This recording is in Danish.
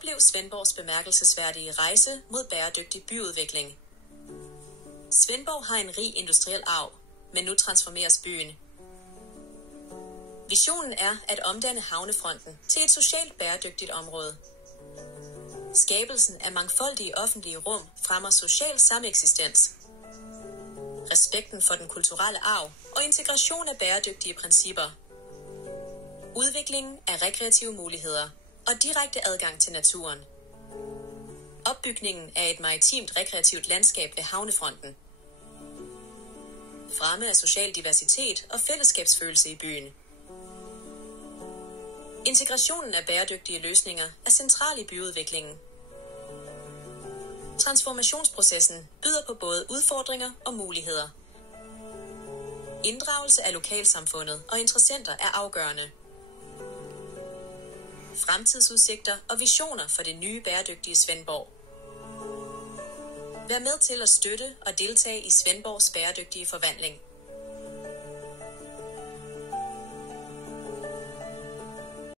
Oplev Svendborgs bemærkelsesværdige rejse mod bæredygtig byudvikling. Svendborg har en rig industriel arv, men nu transformeres byen. Visionen er at omdanne havnefronten til et socialt bæredygtigt område. Skabelsen af mangfoldige offentlige rum fremmer social sameksistens, respekten for den kulturelle arv og integration af bæredygtige principper. Udviklingen af rekreative muligheder og direkte adgang til naturen. Opbygningen af et maritimt rekreativt landskab ved havnefronten. Fremme af social diversitet og fællesskabsfølelse i byen. Integrationen af bæredygtige løsninger er central i byudviklingen. Transformationsprocessen byder på både udfordringer og muligheder. Inddragelse af lokalsamfundet og interessenter er afgørende. Fremtidsudsigter og visioner for det nye bæredygtige Svendborg. Vær med til at støtte og deltage i Svendborgs bæredygtige forvandling.